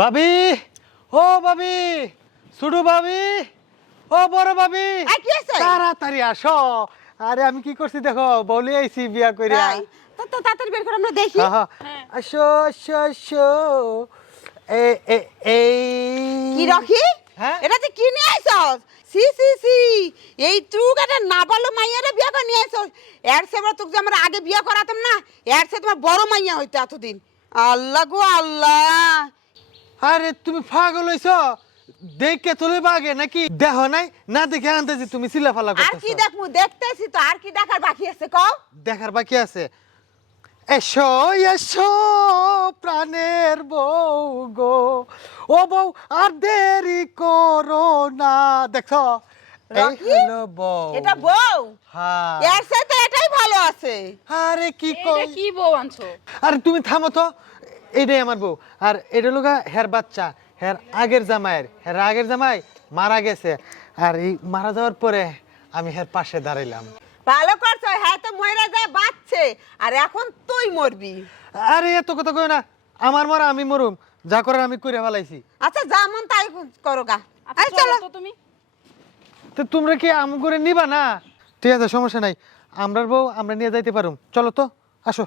ভাবি ও ভাবি সুডু ভাবি ও বড় ভাবি? তাড়াতাড়ি আসো। আরে আমি কি করছি দেখো বলি আইছি বিয়া কইরা। তাই তো তাড়াতাড়ি বের করে আমরা দেখি। হ্যাঁ, হ্যাঁ। আসো আসো আসো। এ এ এই। কি হ্যাঁ? এটা যে কি নিয়ে আইছস? সি সি সি। এই তুই একটা নাবালো মাইয়ারে বিয়া করে নিয়ে আইছস। এর সে তোকে যে আমরা আগে বিয়া করাতাম না এর সে তোমার বড় মাইয়া হইতো এতদিন। আল্লাহ গো আল্লাহ। আরে তুমি পাগল হইছ? দেখে তুলে বাগে নাকি? দেহ নাই? না দেখে আনতেছি তুমি চিল্লাফালা আর কি দেখমু? দেখতেছি তো আর কি দেখার বাকি আছে কও? দেখার বাকি আছে। এসো এসো প্রাণের বউ গো। ও বউ আর দেরি করো না। দেখো এই হলো বউ। এটা বউ? হ্যাঁ। এর সে তো এটাই ভালো আছে। আরে কি এটা কি বউ আনছো? আরে তুমি থামো তো। এটাই আমার বউ। আর এটা লোকা হের বাচ্চা হের আগের জামাইয়ের। হের আগের জামাই মারা গেছে। আর এই মারা যাওয়ার পরে আমি হের পাশে দাঁড়াইলাম। ভালো করছ হ্যাঁ তো মরে যায় বাচ্চে আর এখন তুই মরবি। আরে এত কথা কই না আমার মরা আমি মরুম। যা করার আমি করে ফেলাইছি। আচ্ছা যেমন তাই করো গা। আচ্ছা এই চলো। চলো তো তুমি। তো তোমরা কি আম করে নিবা না? ঠিক আছে সমস্যা নাই। আমরার বউ আমরা নিয়ে যাইতে পারুম। চলো তো আসো।